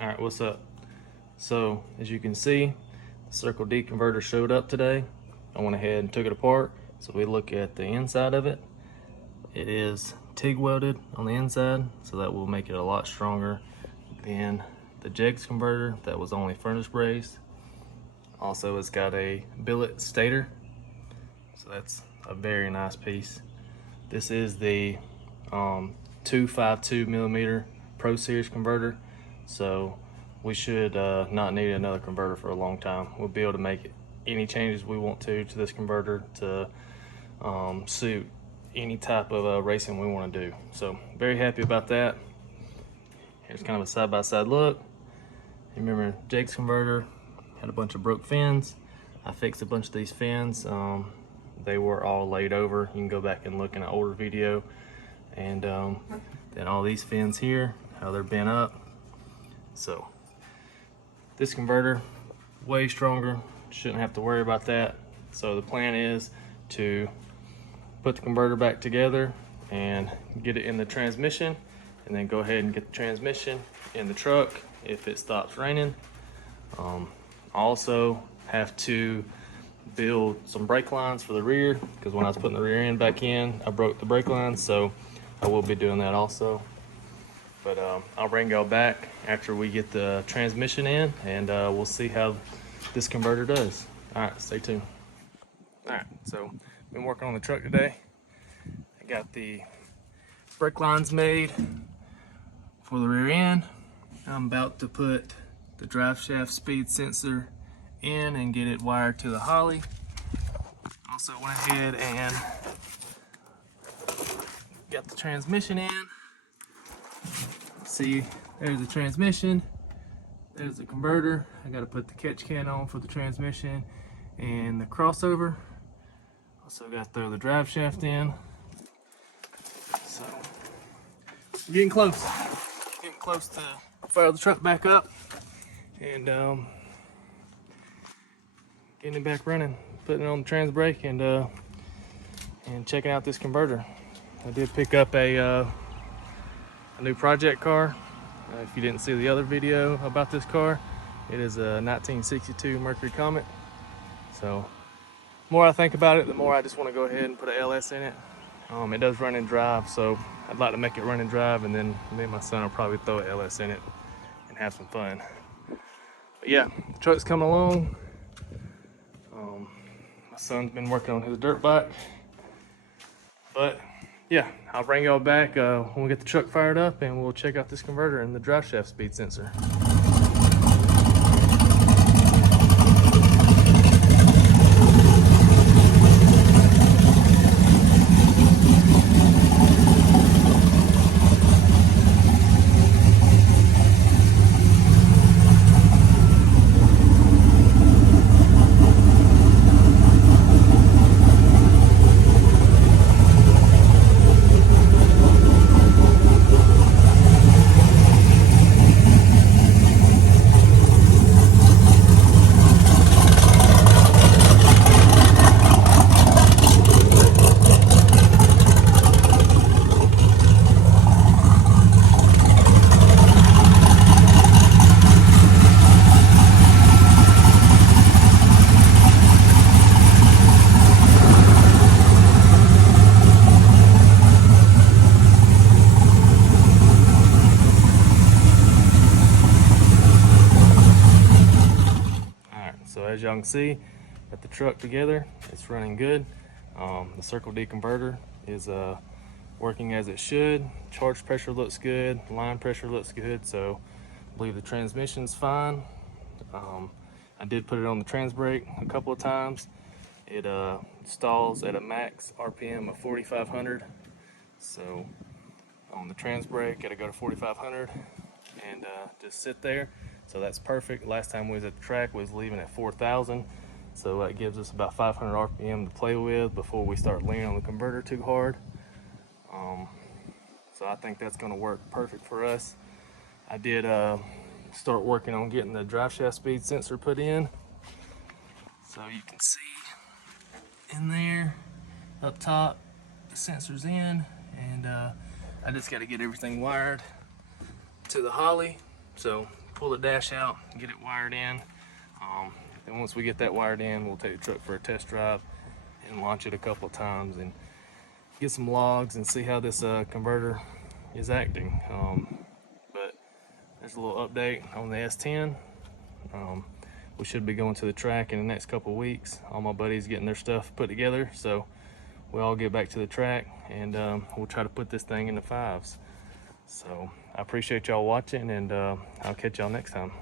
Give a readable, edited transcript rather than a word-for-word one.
Alright, what's up? So, as you can see, the Circle D converter showed up today. I went ahead and took it apart. So we look at the inside of it. It is TIG welded on the inside, so that will make it a lot stronger than the JEGS converter that was only furnace brazed. Also, it's got a billet stator, so that's a very nice piece. This is the 252 millimeter Pro Series converter, so we should not need another converter for a long time. We'll be able to make any changes we want to this converter to suit any type of racing we want to do. So very happy about that. Here's kind of a side-by-side look. You remember JEGS converter had a bunch of broke fins. I fixed a bunch of these fins. They were all laid over. You can go back and look in an older video. And then all these fins here, how they're bent up. So this converter, way stronger. Shouldn't have to worry about that. So the plan is to put the converter back together and get it in the transmission, and then go ahead and get the transmission in the truck if it stops raining. I also have to build some brake lines for the rear, because when I was putting the rear end back in, I broke the brake lines, so I will be doing that also. But I'll bring y'all back after we get the transmission in, and we'll see how this converter does. All right, stay tuned. All right, so been working on the truck today. I got the brake lines made for the rear end. I'm about to put the drive shaft speed sensor in and get it wired to the Holly. Also went ahead and got the transmission in. See, there's the transmission, there's the converter. I got to put the catch can on for the transmission and the crossover. Also got to throw the drive shaft in. So we're getting close to fire the truck back up and getting it back running, putting it on the trans brake, and checking out this converter. I did pick up a new project car. If you didn't see the other video about this car, it is a 1962 Mercury Comet. So the more I think about it, the more I just want to go ahead and put an LS in it. It does run and drive, so I'd like to make it run and drive, and then me and my son will probably throw an LS in it and have some fun. But yeah, the truck's coming along. My son's been working on his dirt bike. But yeah, I'll bring y'all back when we get the truck fired up, and we'll check out this converter and the drive shaft speed sensor. So as y'all can see, got the truck together, it's running good. The Circle D converter is working as it should. Charge pressure looks good, line pressure looks good, so I believe the transmission's fine. I did put it on the trans brake a couple of times. It stalls at a max RPM of 4,500. So on the trans brake, gotta go to 4,500 and just sit there. So that's perfect. Last time we was at the track, we was leaving at 4,000. So that gives us about 500 RPM to play with before we start leaning on the converter too hard. So I think that's gonna work perfect for us. I did start working on getting the drive shaft speed sensor put in. So you can see in there, up top, the sensor's in, and I just gotta get everything wired to the Holly. So pull the dash out, get it wired in. And once we get that wired in, we'll take the truck for a test drive and launch it a couple of times and get some logs and see how this converter is acting. But there's a little update on the S10. We should be going to the track in the next couple of weeks. All my buddies getting their stuff put together, so we'll all get back to the track and we'll try to put this thing in the fives. So I appreciate y'all watching, and I'll catch y'all next time.